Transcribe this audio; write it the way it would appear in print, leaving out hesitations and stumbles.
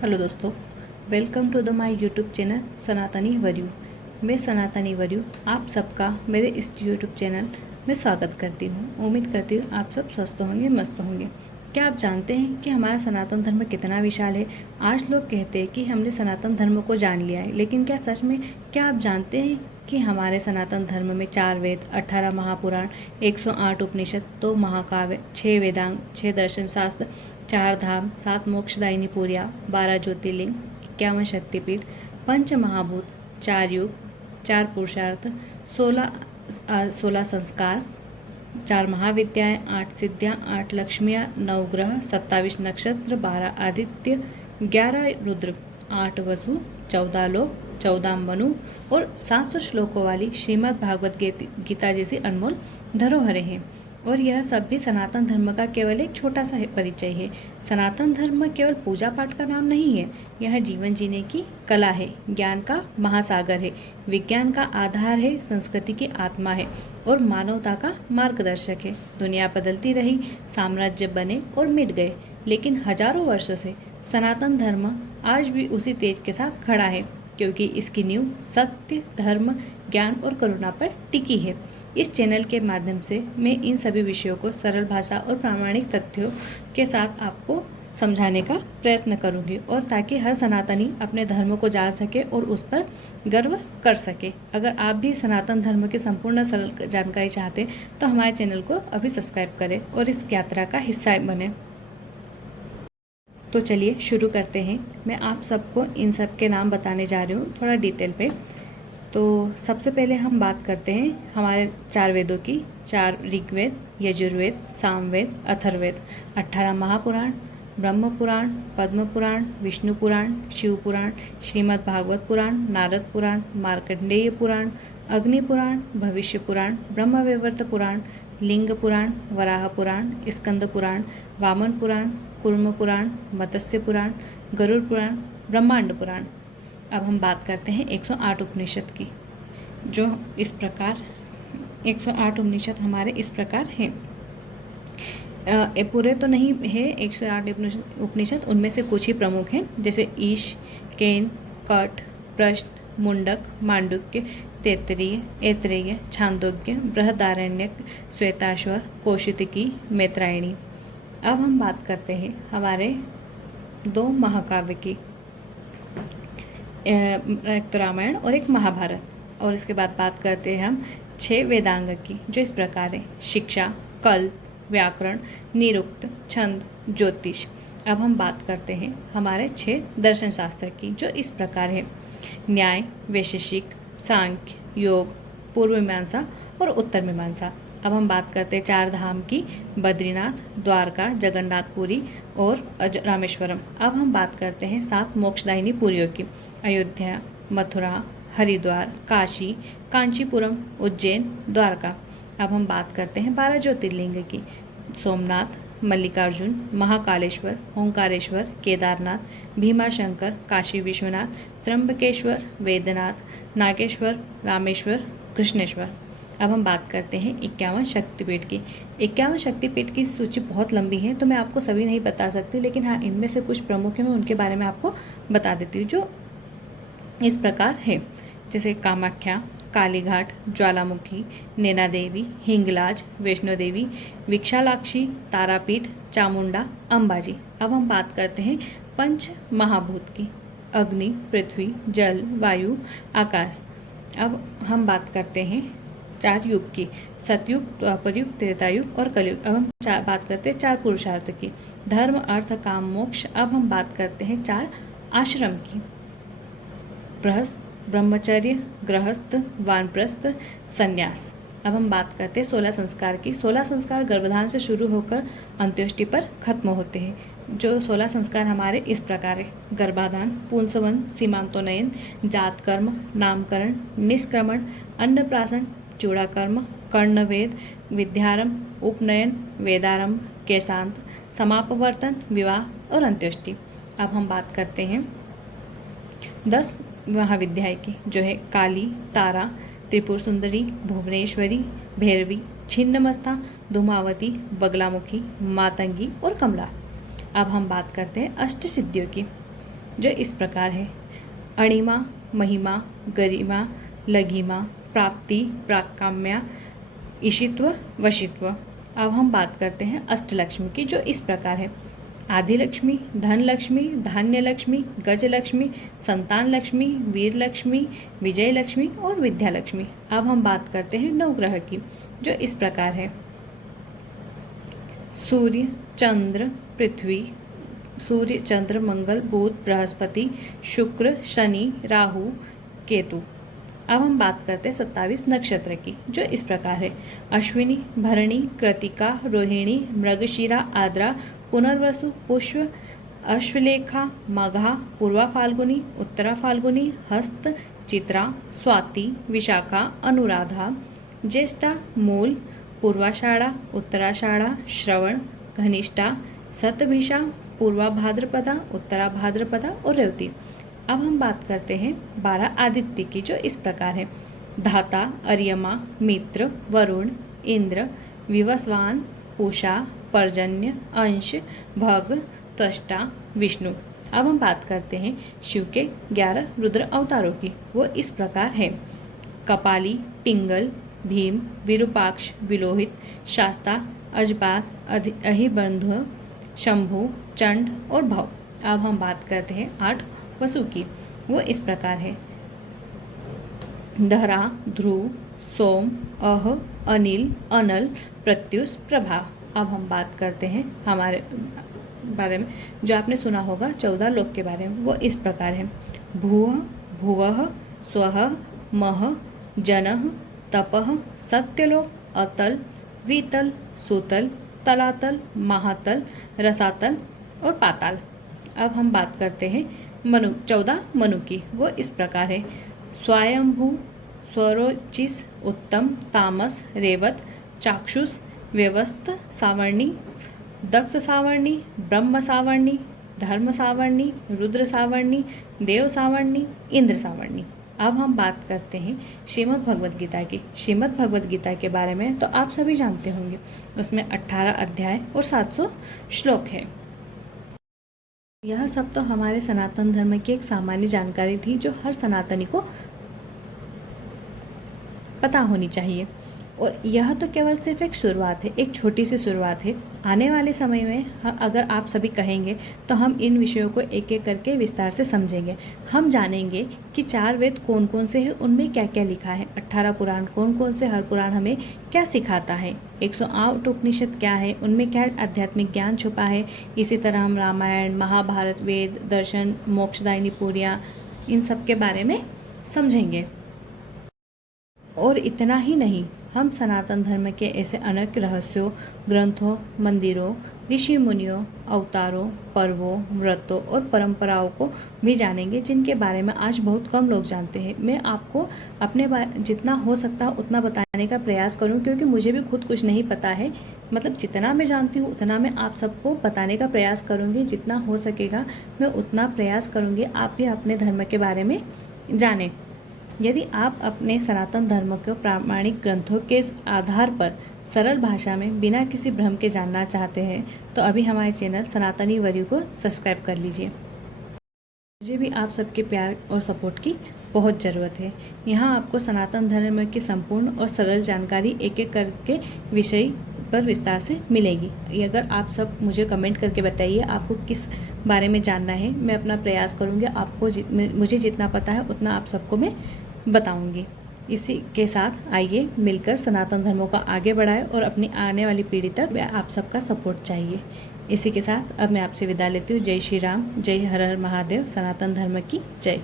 Hello दोस्तों, welcome to the my YouTube channel Sanatani वरयू। मैं सनातनी वरयू आप सबका मेरे इस यूट्यूब चैनल में स्वागत करती हूँ। उम्मीद करती हूँ आप सब स्वस्थ होंगे, मस्त होंगे। क्या आप जानते हैं कि हमारा सनातन धर्म कितना विशाल है? आज लोग कहते हैं कि हमने सनातन धर्म को जान लिया है, लेकिन क्या सच में? क्या आप जानते हैं कि हमारे सनातन धर्म में 4 वेद, 18 महापुराण, 108 उपनिषद, 2 महाकाव्य, 6 वेदांग, 6 दर्शन शास्त्र, 4 धाम, 7 मोक्षदायिनी पुरिया, 12 ज्योतिर्लिंग, 51 शक्तिपीठ, पंच महाभूत, 4 युग, 4 पुरुषार्थ, 16 संस्कार, 4 महाविद्याएं, 8 सिद्धियां, 8 लक्ष्मियां, 9 ग्रह, 27 नक्षत्र, 12 आदित्य, 11 रुद्र, 8 वसु, 14 लोक, 14 मनु और 700 श्लोकों वाली श्रीमद् भागवत गीता जैसी अनमोल धरोहरें हैं। और यह सब भी सनातन धर्म का केवल एक छोटा सा परिचय है। सनातन धर्म केवल पूजा पाठ का नाम नहीं है, यह जीवन जीने की कला है, ज्ञान का महासागर है, विज्ञान का आधार है, संस्कृति की आत्मा है और मानवता का मार्गदर्शक है। दुनिया बदलती रही, साम्राज्य बने और मिट गए, लेकिन हजारों वर्षों से सनातन धर्म आज भी उसी तेज के साथ खड़ा है, क्योंकि इसकी नींव सत्य, धर्म, ज्ञान और करुणा पर टिकी है। इस चैनल के माध्यम से मैं इन सभी विषयों को सरल भाषा और प्रामाणिक तथ्यों के साथ आपको समझाने का प्रयत्न करूंगी, और ताकि हर सनातनी अपने धर्म को जान सके और उस पर गर्व कर सके। अगर आप भी सनातन धर्म की संपूर्ण सरल जानकारी चाहते तो हमारे चैनल को अभी सब्सक्राइब करें और इस यात्रा का हिस्सा बने। तो चलिए शुरू करते हैं। मैं आप सबको इन सब के नाम बताने जा रही हूँ थोड़ा डिटेल पे। तो सबसे पहले हम बात करते हैं हमारे 4 वेदों की। 4 ऋग्वेद, यजुर्वेद, सामवेद, अथर्ववेद, 18 महापुराण, ब्रह्म पुराण, पद्म पुराण, विष्णु पुराण, शिव पुराण, श्रीमद् भागवत पुराण, नारद पुराण, मार्कंडेय पुराण, अग्नि पुराण, भविष्य पुराण, ब्रह्मवैवर्त पुराण, लिंग पुराण, वराह पुराण, स्कंद पुराण, वामन पुराण, कूर्म पुराण, मत्स्य पुराण, गरुड़ पुराण, ब्रह्मांड पुराण। अब हम बात करते हैं 108 उपनिषद की, जो इस प्रकार 108 उपनिषद हमारे इस प्रकार हैं। पूरे तो नहीं है 108 उपनिषद, उनमें से कुछ ही प्रमुख हैं, जैसे ईश, केन, कठ, प्रश्न, मुंडक, मांडुक्य, तैत्तिरीय, ऐत्रेय, छांदोग्य, बृहदारण्यक, श्वेताश्वर, कौशितकी, मैत्रायणी। अब हम बात करते हैं हमारे 2 महाकाव्य की, एक तो रामायण और एक महाभारत। और इसके बाद बात करते हैं हम 6 वेदांग की, जो इस प्रकार है: शिक्षा, कल्प, व्याकरण, निरुक्त, छंद, ज्योतिष। अब हम बात करते हैं हमारे 6 दर्शन शास्त्र की, जो इस प्रकार है: न्याय, वैशेषिक, सांख्य, योग, पूर्व मीमांसा और उत्तर मीमांसा। अब हम बात करते हैं 4 धाम की: बद्रीनाथ, द्वारका, जगन्नाथपुरी और रामेश्वरम। अब हम बात करते हैं 7 मोक्षदायिनी पुरियों की: अयोध्या, मथुरा, हरिद्वार, काशी, कांचीपुरम, उज्जैन, द्वारका। अब हम बात करते हैं 12 ज्योतिर्लिंग की: सोमनाथ, मल्लिकार्जुन, महाकालेश्वर, ओंकारेश्वर, केदारनाथ, भीमाशंकर, काशी विश्वनाथ, त्र्यंबकेश्वर, वेदनाथ, नागेश्वर, रामेश्वर, कृष्णेश्वर। अब हम बात करते हैं 51 शक्तिपीठ की। 51 शक्तिपीठ की सूची बहुत लंबी है, तो मैं आपको सभी नहीं बता सकती, लेकिन हाँ, इनमें से कुछ प्रमुख हैं, मैं उनके बारे में आपको बता देती हूँ, जो इस प्रकार है: जैसे कामाख्या, कालीघाट, ज्वालामुखी, नैना देवी, हिंगलाज, वैष्णो देवी, विशालाक्षी, तारापीठ, चामुंडा, अंबाजी। अब हम बात करते हैं पंच महाभूत की: अग्नि, पृथ्वी, जल, वायु, आकाश। अब हम बात करते हैं 4 युग की: सतयुग, द्वापरयुग, त्रेतायुग और कलयुग। अब हम बात करते हैं 4 पुरुषार्थ की: धर्म, अर्थ, काम, मोक्ष। अब हम बात करते हैं 4 आश्रम की: ब्रह्मचर्य, गृहस्थ, वानप्रस्थ, संन्यास। अब हम बात करते हैं 16 संस्कार की। 16 संस्कार गर्भधान से शुरू होकर अंत्येष्टि पर खत्म होते हैं। जो 16 संस्कार हमारे इस प्रकार है: गर्भाधान, पुंसवन, सीमांतोन्नयन, जात कर्म, नामकरण, निष्क्रमण, अन्नप्राशन, चूड़ाकर्म, कर्णवेद, विद्यारंभ, उपनयन, वेदारंभ, केशांत, समापवर्तन, विवाह और अंत्येष्टि। अब हम बात करते हैं 10 महाविद्याएं की, जो है काली, तारा, त्रिपुर सुंदरी, भुवनेश्वरी, भैरवी, छिन्नमस्ता, धूमावती, बगलामुखी, मातंगी और कमला। अब हम बात करते हैं अष्ट सिद्धियों की: जो इस प्रकार है: अणिमा, महिमा, गरिमा, लघिमा, प्राप्ति, प्राकाम्या, ईशित्व, वशित्व। अब हम बात करते हैं अष्टलक्ष्मी की, जो इस प्रकार है: आदिलक्ष्मी, धन लक्ष्मी, धान्य लक्ष्मी, गज लक्ष्मी, संतान लक्ष्मी, वीर लक्ष्मी, विजय लक्ष्मी और विद्या लक्ष्मी। अब हम बात करते हैं नवग्रह की, जो इस प्रकार है: सूर्य, चंद्र, पृथ्वी, सूर्य, चंद्र, मंगल, बुध, बृहस्पति, शुक्र, शनि, राहु, केतु। अब हम बात करते हैं 27 नक्षत्र की, जो इस प्रकार है: अश्विनी, भरणी, कृतिका, रोहिणी, मृगशिरा, आद्रा, पुनर्वसु, पुष्य, अश्वलेखा, मघा, पूर्वा फाल्गुनी, उत्तरा फाल्गुनी, हस्त, चित्रा, स्वाति, विशाखा, अनुराधा, ज्येष्ठा, मूल, पूर्वाषाढ़ा, उत्तराषाढ़ा, श्रवण, घनिष्ठा, शतभिषा, पूर्वा भाद्रपदा, उत्तरा भाद्रपदा और रेवती। अब हम बात करते हैं 12 आदित्य की, जो इस प्रकार है: धाता, अर्यमा, मित्र, वरुण, इंद्र, विवस्वान, पूषा, पर्जन्य, अंश, भग, त्वष्टा, विष्णु। अब हम बात करते हैं शिव के 11 रुद्र अवतारों की, वो इस प्रकार है: कपाली, पिंगल, भीम, विरूपाक्ष, विलोहित, शास्ता, अजपात, अहिबंधु, शंभु, चंड और भव। अब हम बात करते हैं 8 वसु की, वो इस प्रकार है: दहरा, ध्रुव, सोम, अह, अनिल, अनल, प्रत्युष, प्रभा। अब हम बात करते हैं हमारे बारे में, जो आपने सुना होगा 14 लोक के बारे में, वो इस प्रकार है: भूः, भुवः, स्वः, मह, जनः, तपः, सत्यलोक, अतल, वितल, सुतल, तलातल, महातल, रसातल और पाताल। अब हम बात करते हैं 14 मनु की, वो इस प्रकार है: स्वयंभू, स्वरोचिस, उत्तम, तामस, रेवत, चाक्षुष, व्यवस्थ, सावर्णी, दक्ष सावर्णी, ब्रह्म सावर्णी, धर्म सावर्णी, रुद्र सावर्णी, देव सावर्णी, इंद्र सावर्णी। अब हम बात करते हैं श्रीमद् भगवद गीता की। श्रीमद् भगवद गीता के बारे में तो आप सभी जानते होंगे, उसमें 18 अध्याय और 700 श्लोक है। यह सब तो हमारे सनातन धर्म की एक सामान्य जानकारी थी, जो हर सनातनी को पता होनी चाहिए। और यह तो केवल सिर्फ एक शुरुआत है, एक छोटी सी शुरुआत है। आने वाले समय में अगर आप सभी कहेंगे तो हम इन विषयों को एक एक करके विस्तार से समझेंगे। हम जानेंगे कि 4 वेद कौन कौन से हैं, उनमें क्या क्या लिखा है, 18 पुराण कौन कौन से, हर पुराण हमें क्या सिखाता है, 108 उपनिषद क्या है, उनमें क्या आध्यात्मिक ज्ञान छुपा है। इसी तरह हम रामायण, महाभारत, वेद, दर्शन, मोक्षदायिनी पुरियाँ, इन सब के बारे में समझेंगे। और इतना ही नहीं, हम सनातन धर्म के ऐसे अनेक रहस्यों, ग्रंथों, मंदिरों, ऋषि मुनियों, अवतारों, पर्वों, व्रतों और परंपराओं को भी जानेंगे, जिनके बारे में आज बहुत कम लोग जानते हैं। मैं आपको अपने जितना हो सकता उतना बताने का प्रयास करूं, क्योंकि मुझे भी खुद कुछ नहीं पता है। मतलब जितना मैं जानती हूँ उतना मैं आप सबको बताने का प्रयास करूँगी। जितना हो सकेगा मैं उतना प्रयास करूँगी आप भी अपने धर्म के बारे में जानें। यदि आप अपने सनातन धर्म को प्रामाणिक ग्रंथों के आधार पर सरल भाषा में बिना किसी भ्रम के जानना चाहते हैं तो अभी हमारे चैनल सनातनी वर्यु को सब्सक्राइब कर लीजिए। मुझे भी आप सबके प्यार और सपोर्ट की बहुत ज़रूरत है। यहाँ आपको सनातन धर्म की संपूर्ण और सरल जानकारी एक एक करके विषय पर विस्तार से मिलेगी। अगर आप सब मुझे कमेंट करके बताइए आपको किस बारे में जानना है, मैं अपना प्रयास करूँगी आपको मुझे जितना पता है उतना आप सबको मैं बताऊंगी। इसी के साथ आइए मिलकर सनातन धर्मों को आगे बढ़ाएं और अपनी आने वाली पीढ़ी तक आप सबका सपोर्ट चाहिए। इसी के साथ अब मैं आपसे विदा लेती हूँ। जय श्री राम, जय हर हर महादेव, सनातन धर्म की जय।